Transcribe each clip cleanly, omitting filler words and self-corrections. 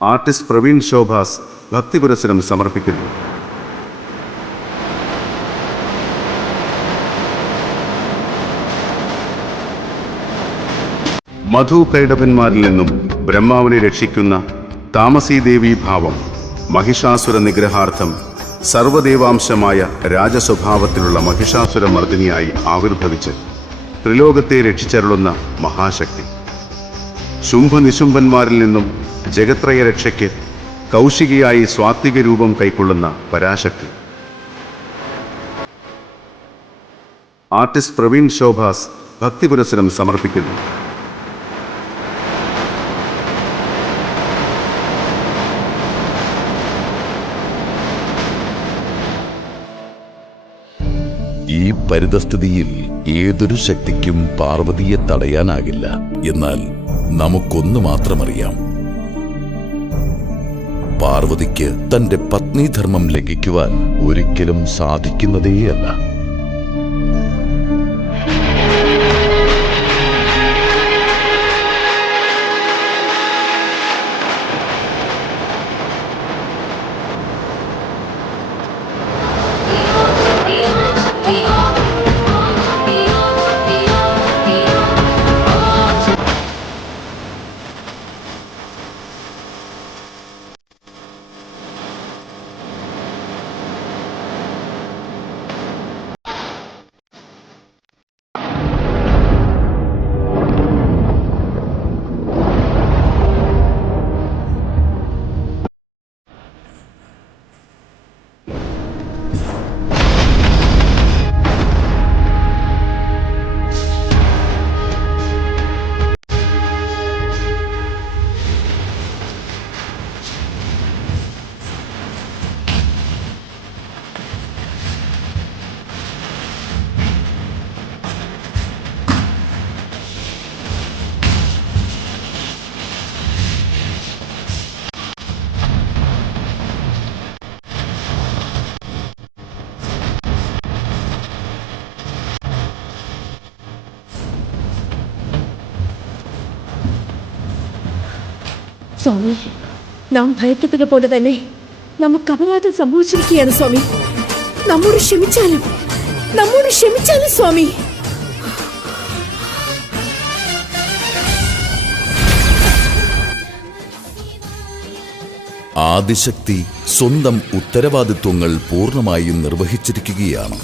Artist Praveen Shobha's ഭക്തിപുരസ്സരം സമർപ്പിക്കുന്നു. മധു കൈടഭന്മാരിൽ നിന്നും ബ്രഹ്മാവിനെ രക്ഷിക്കുന്ന താമസീദേവി ഭാവം മഹിഷാസുര നിഗ്രഹാർത്ഥം സർവദേവാംശമായ രാജസ്വഭാവത്തിലുള്ള മഹിഷാസുര മർദിനിയായി ആവിർഭവിച്ച് ത്രിലോകത്തെ രക്ഷിച്ചരുളുന്ന മഹാശക്തി. ശുംഭനിശുംഭന്മാരിൽ നിന്നും ജഗത്രയ രക്ഷയ്ക്ക് കൗശികയായി സ്വാത്വിക രൂപം കൈക്കൊള്ളുന്ന പരാശക്തി. ആർട്ടിസ്റ്റ് പ്രവീൺ ശോഭാസ് ഭക്തിപുരസ്സരം സമർപ്പിക്കുന്നു. ഈ പരിതസ്ഥിതിയിൽ ഏതൊരു ശക്തിക്കും പാർവതിയെ തടയാനാകില്ല. എന്നാൽ നമുക്കൊന്നു മാത്രമറിയാം, പാർവതിക്ക് തന്റെ പത്നീധർമ്മം ലംഘിക്കുവാൻ ഒരിക്കലും സാധിക്കുന്നതേയല്ല. സ്വാമി, നാം ഭയപ്പെട്ടതുപോലെ തന്നെ നമുക്ക് അപരാധം സംഭവിച്ചിരിക്കുകയാണ് സ്വാമി. നമ്മോട് ക്ഷമിച്ചാലും സ്വാമി. ആദിശക്തി സ്വന്തം ഉത്തരവാദിത്വങ്ങൾ പൂർണ്ണമായും നിർവഹിച്ചിരിക്കുകയാണ്.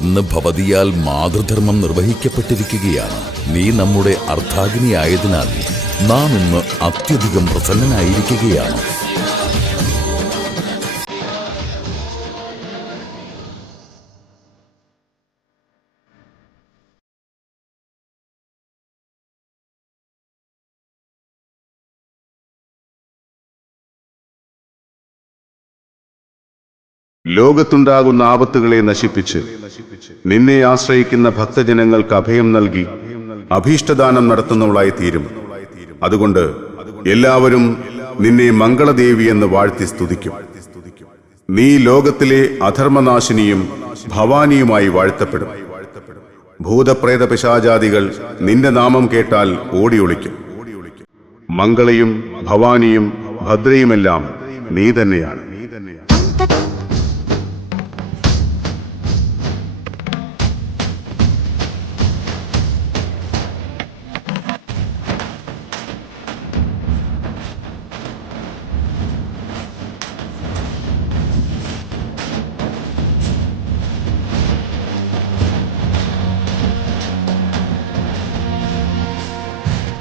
ഇന്ന് ഭവതിയാൽ മാതൃധർമ്മം നിർവഹിക്കപ്പെട്ടിരിക്കുകയാണ്. നീ നമ്മുടെ അർത്ഥാഗ്നിയായതിനാൽ നാം ഇന്ന് അത്യധികം പ്രസന്നനായിരിക്കുകയാണ്. ലോകത്തുണ്ടാകുന്ന ആപത്തുകളെ നശിപ്പിച്ച് നിന്നെ ആശ്രയിക്കുന്ന ഭക്തജനങ്ങൾക്ക് അഭയം നൽകി അഭീഷ്ടദാനം നടത്തുന്നവളായി തീരും. അതുകൊണ്ട് എല്ലാവരും നിന്നെ മംഗളദേവി എന്ന് വാഴ്ത്തി സ്തുതിക്കും. നീ ലോകത്തിലെ അധർമ്മനാശിനിയും ഭവാനിയുമായി വാഴ്ത്തപ്പെടും. ഭൂതപ്രേത പിശാചാദികൾ നിന്റെ നാമം കേട്ടാൽ ഓടിയൊളിക്കും. മംഗളയും ഭവാനിയും ഭദ്രയുമെല്ലാം നീ തന്നെയാണ്.